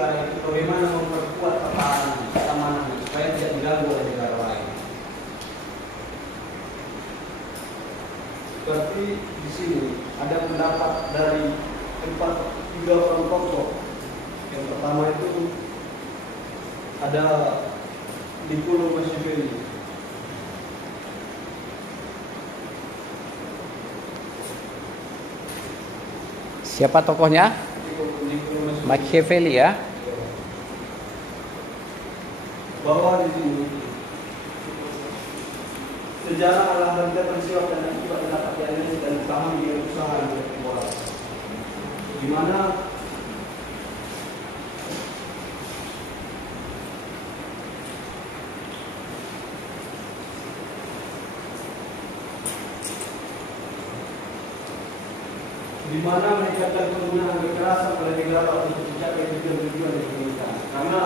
negara itu bagaimana memperkuat pertahanan keamanan supaya tidak diganggu oleh negara lain. Seperti di sini ada pendapat dari 3 orang tokoh. Yang pertama itu ada Niccolo Machiavelli. Siapa tokohnya? Machiavelli ya. Bahwa di sini sejarah adalah rangkaian peristiwa dan akibat dapat dianalisis dan dipahami dengan usaha intelektual, di mana meningkatkan penggunaan kekerasan pada negara untuk mencapai tujuan-tujuan yang diinginkan. Karena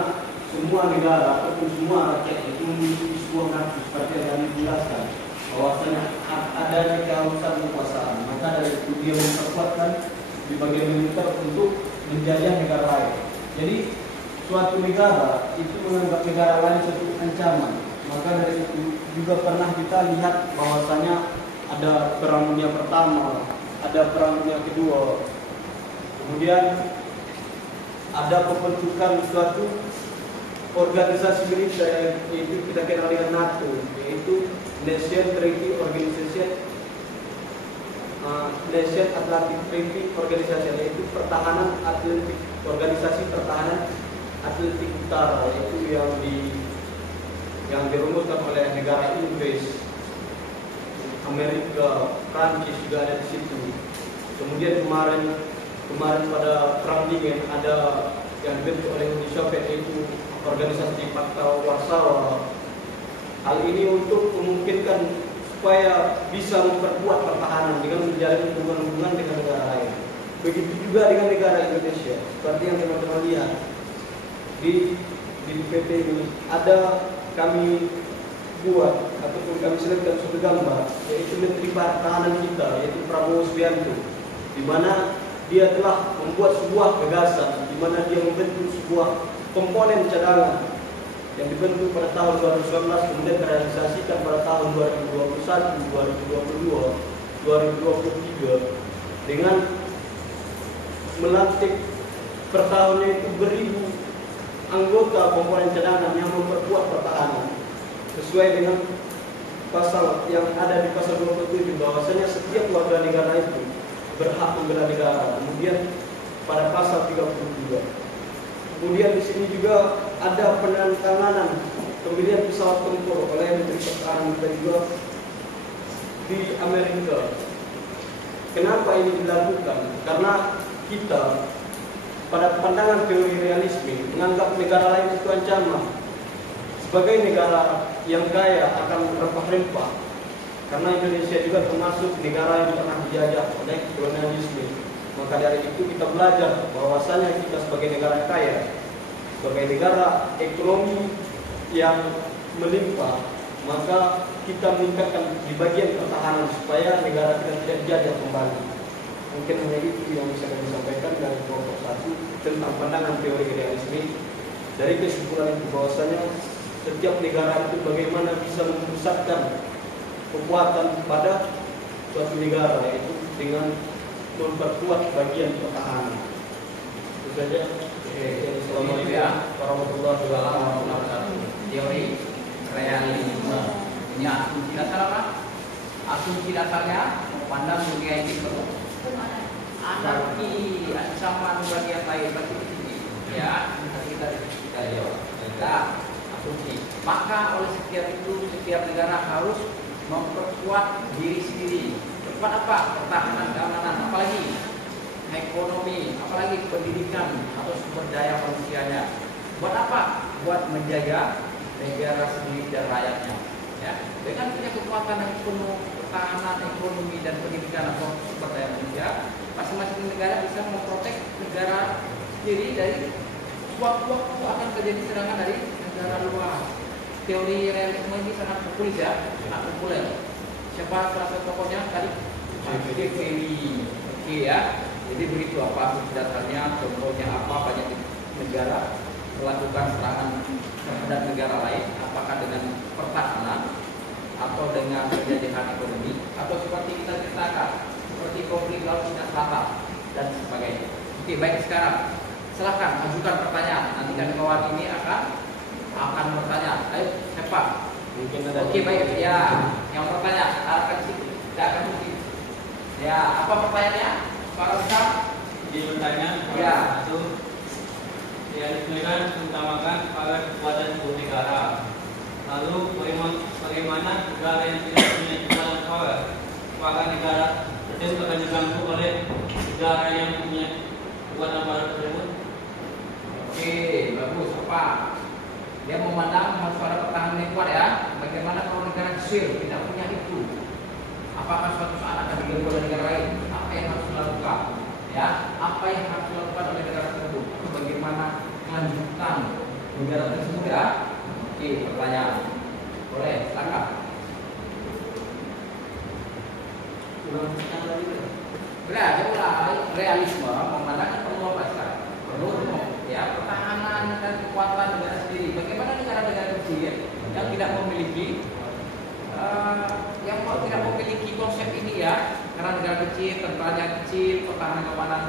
semua negara ataupun semua rakyat itu memiliki sebuah nafsu seperti yang dijelaskan bahwasanya adanya keharusan kekuasaan. Maka dari itu dia memperkuatkan di bagian militer untuk menjajah negara lain. Jadi suatu negara itu menganggap negara lain suatu ancaman. Maka dari itu juga pernah kita lihat bahwasanya ada Perang Dunia Pertama, ada Perang Dunia Kedua, kemudian ada pembentukan suatu organisasi militer yaitu kita kenal dengan NATO, yaitu Nation Treaty Organization, Nation Atlantic Treaty Organization, yaitu pertahanan Atlantik, organisasi pertahanan Atlantik Utara, yaitu yang dirumuskan oleh negara Inggris, Amerika, Prancis juga ada di situ. Kemudian kemarin pada Perang Dingin ada yang dibentuk oleh Uni Soviet, yaitu organisasi Pakta Warsawa. Hal ini untuk memungkinkan supaya bisa memperkuat pertahanan dengan menjalin hubungan-hubungan dengan negara lain. Begitu juga dengan negara Indonesia. Seperti yang teman-teman lihat di PP ini ada kami buat ataupun kami selipkan suatu gambar, yaitu Menteri Pertahanan kita, yaitu Prabowo Subianto, di mana dia telah membuat sebuah gagasan, di mana dia membentuk sebuah komponen cadangan yang dibentuk pada tahun 2019, kemudian terrealisasikan pada tahun 2021, 2022, 2023 dengan melantik per tahunnya itu beribu anggota komponen cadangan yang memperkuat pertahanan sesuai dengan pasal yang ada di pasal 27 bahwasanya setiap warga negara itu berhak membela negara. Kemudian pada pasal 32. Kemudian di sini juga ada penandatanganan pembelian pesawat tempur oleh Menteri Pertahanan kita juga di Amerika. Kenapa ini dilakukan? Karena kita pada pandangan teori realisme menganggap negara lain itu ancaman. Sebagai negara yang kaya akan rempah-rempah, karena Indonesia juga termasuk negara yang pernah dijajah oleh kolonialisme. Maka dari itu kita belajar bahwasanya kita sebagai negara kaya, sebagai negara ekonomi yang melimpah, maka kita meningkatkan di bagian pertahanan supaya negara kita tidak dijajah kembali. Mungkin hanya itu yang bisa kami sampaikan dari kelompok 1 tentang pandangan teori realisme. Dari kesimpulan itu bahwasanya setiap negara itu bagaimana bisa memusatkan kekuatan pada suatu negara, yaitu dengan memperkuat bagian pertahanan. Itu saja. Assalamualaikum warahmatullahi wabarakatuh. Teori realisme. Ini asumsi dasar apa? Asumsi dasarnya memandang dunia ini anarki, ancaman bagi yang lain, bagi ini. Ya, kita jawab. Maka oleh setiap negara harus memperkuat diri sendiri. Perkuat apa? Pertahanan, keamanan, apalagi ekonomi, apalagi pendidikan atau sumber daya manusianya. Buat apa? Buat menjaga negara sendiri dan rakyatnya. Ya, dengan punya kekuatan yang penuh, pertahanan, ekonomi dan pendidikan atau sumber daya manusia, masing-masing negara bisa memprotek negara sendiri dari waktu-waktu akan terjadi serangan dari negara luar. Teori realisme ini sangat populis ya, sangat populer. Siapa salah satu tokohnya tadi? Machiavelli. Oke ya. Jadi begitu apa dasarnya, contohnya apa, banyak negara melakukan serangan terhadap negara lain, apakah dengan pertahanan atau dengan penjajahan ekonomi, atau seperti kita ceritakan, seperti konflik Laut Cina Selatan dan sebagainya. Oke, baik, sekarang silakan ajukan pertanyaan. Nanti kawan ini akan bertanya. Ayo, siapa? Mungkin ada. Oke, baik, ya. Yang bertanya, arahkan situ. Tidak akan mungkin. Ya, apa pertanyaannya? Pak Ustaz? Jadi bertanya, Ya. satu, realisme kan mengutamakan pada kekuatan sebuah negara. Lalu bagaimana negara yang tidak punya kekuatan power? Apakah negara tersebut akan diganggu oleh negara yang punya kekuatan power tersebut? Oke, bagus. Apa? Dia memandang harus ada pertahanan yang kuat ya. Bagaimana kalau negara kecil tidak punya itu? Apakah suatu saat akan diganggu oleh negara lain? Apa yang harus dilakukan? Ya, apa yang harus dilakukan oleh negara tersebut? Bagaimana kelanjutan negara tersebut ya? Oke, pertanyaan. Boleh, silakan. Boleh, dia mulai realisme memandang perlu apa sekarang? Perlu ya pertahanan dan kekuatan negara sendiri. Bagaimana negara-negara kecil yang tidak memiliki tidak memiliki konsep ini ya, karena negara kecil, tentaranya kecil, pertahanan keamanan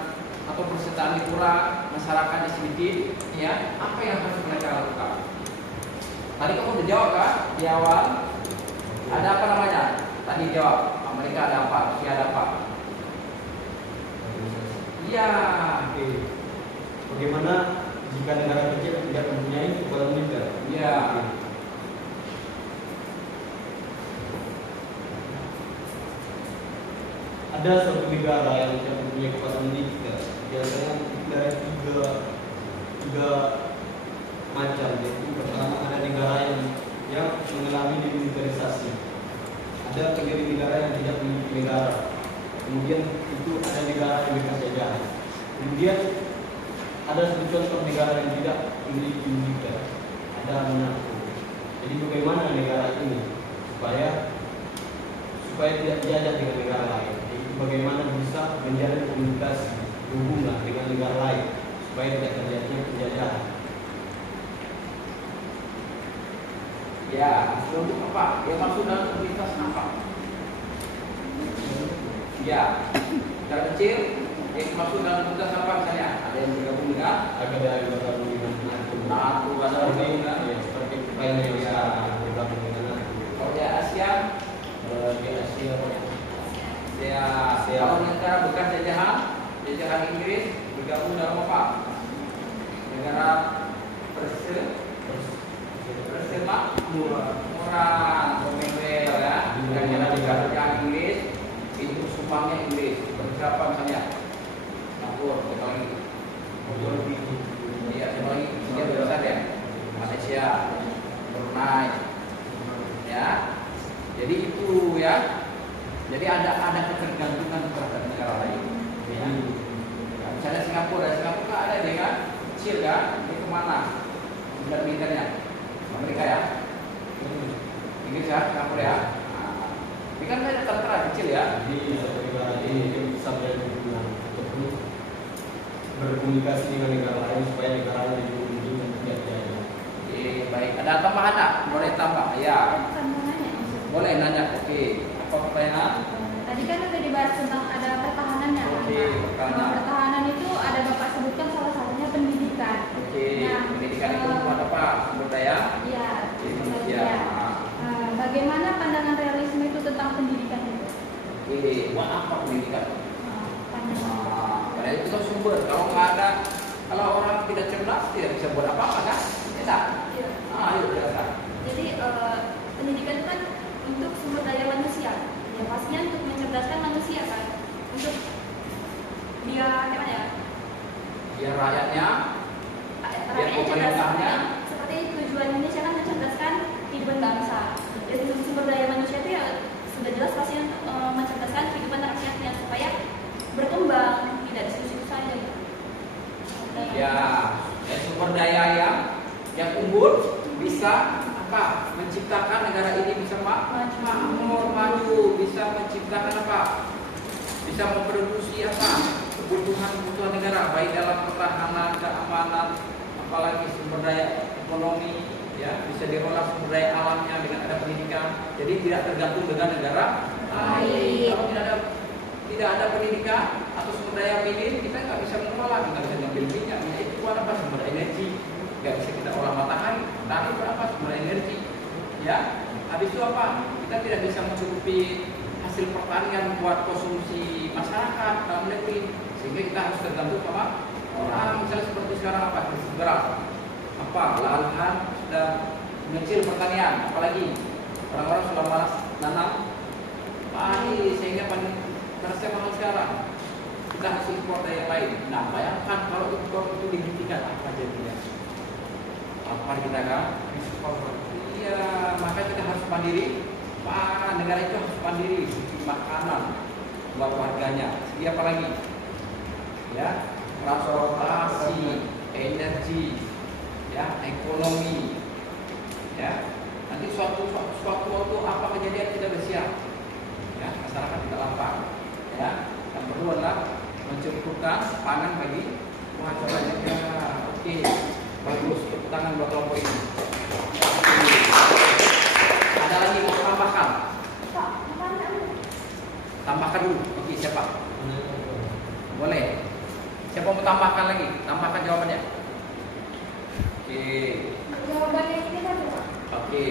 atau persenjataan kurang, masyarakatnya sedikit, ya, apa yang harus mereka lakukan? Tadi kamu udah jawab kan di awal? Ada apa namanya? Tadi jawab, Amerika ada apa? Rusia ada apa? Iya. Oke. Bagaimana jika negara kecil tidak mempunyai kekuatan militer? Iya. Ada suatu negara yang tidak mempunyai kekuatan militer. Biasanya ada tiga macam. Yaitu pertama ada negara yang mengalami demilitarisasi. Ada negara yang tidak memiliki negara. Kemudian itu ada negara yang bekas jajahan. Kemudian ada satu contoh negara yang tidak memiliki militer. Ada Monaco. Jadi bagaimana negara ini supaya tidak dijajah dengan negara lain? Jadi bagaimana bisa menjalin komunikasi hubungan dengan negara lain supaya tidak terjadinya penjajahan? Ya, untuk apa? Yang maksud dalam komunitas apa? Ya, negara kecil. Yang maksud dalam komunitas apa misalnya? Ada yang bergabung dengan Ada yang bergabung dengan NATO. NATO, ada yang bergabung dengan Ya, seperti Indonesia bergabung dengan NATO. kalau di Asia, Di Asia ya, kalau negara bekas jajahan Inggris bergabung dalam apa? Negara Persemakmuran, Commonwealth ya. Negara bekas jajahan Inggris itu sumpahnya Inggris. Seperti siapa misalnya? Singapura, kita lagi. Iya, kita lagi. Dia besar ya. Malaysia, Brunei, ya. Jadi itu ya. Jadi ada ketergantungan terhadap negara lain. Ya. Misalnya Singapura ada dia kan kecil kan, ini kemana? Militernya Amerika ya, Inggris ya, Singapura ya. Nah, ini kan ada tentara kecil ya. Jadi satu negara ini bisa menjadi hubungan ataupun berkomunikasi dengan negara lain supaya negara lain lebih unggul dan tidak dijajah. Baik, ada tambahan tak? Boleh tambah? Ya. Bukan mau nanya maksudnya. Boleh nanya. Oke. Apa pertanyaan? Tadi kan udah dibahas tentang ada pertahanannya. Oke, pertahanan. Pertahanan itu ada Bapak sebutkan salah satunya pendidikan. Oke. Nah, Pendidikan itu buat apa? Sumber daya? Iya. Ya. Bagaimana pandangan realisme itu tentang pendidikan itu? Oke. Buat apa pendidikan? Pandangan. Karena itu kan sumber. Kalau nggak ada, kalau orang tidak cerdas tidak bisa buat apa-apa kan? Tidak. Iya. Ayo berdasar. Jadi pendidikan itu kan untuk sumber daya manusia. Ya pastinya untuk mencerdaskan manusia kan. Untuk dia gimana ya? Biar rakyatnya, Rakyatnya pemerintahnya. cerdas. Seperti tujuan Indonesia kan mencerdaskan kehidupan bangsa. Jadi sumber daya manusia itu ya sudah jelas pasti untuk mencerdaskan kehidupan rakyatnya supaya berkembang, tidak di situ saja. Ya, sumber daya yang unggul bisa apa? Menciptakan negara ini bisa makmur, maju, bisa menciptakan apa? Bisa memproduksi apa? Kebutuhan negara baik dalam pertahanan, keamanan, apalagi sumber daya ekonomi, ya bisa diolah sumber daya alamnya dengan ada pendidikan. Jadi tidak tergantung dengan negara lain. Kalau tidak ada pendidikan atau sumber daya minim, kita nggak bisa mengolah, nggak bisa ngambil minyak itu apa sumber energi, nggak bisa kita olah matahari, tapi berapa sumber energi, ya. Habis itu apa? Kita tidak bisa mencukupi hasil pertanian buat konsumsi masyarakat dalam negeri, sehingga kita harus tergantung sama orang. Misalnya seperti sekarang apa? Beras, apa? Lahan sudah mengecil pertanian, apalagi orang-orang sudah malas nanam padi, sehingga terasa mahal sekarang. Kita harus impor dari yang lain. Nah, bayangkan kalau impor itu dihentikan, apa jadinya? Apa kita kan? Iya, maka kita harus mandiri. Pak, negara itu harus mandiri, segi makanan buat warganya. Segi apa lagi? Ya, transportasi, energi, ya, ekonomi, ya. Nanti suatu waktu apa kejadian kita bersiap, ya, masyarakat tidak lapar, ya. Yang perlu adalah mencukupkan pangan bagi warganya. Oke, bagus, tepuk tangan buat kelompok ini. Ada lagi mau tambahkan? Tambahkan dulu. Oke, siapa? Boleh. Siapa mau tambahkan lagi? Tambahkan jawabannya. Oke. Jawabannya ini kan, Oke.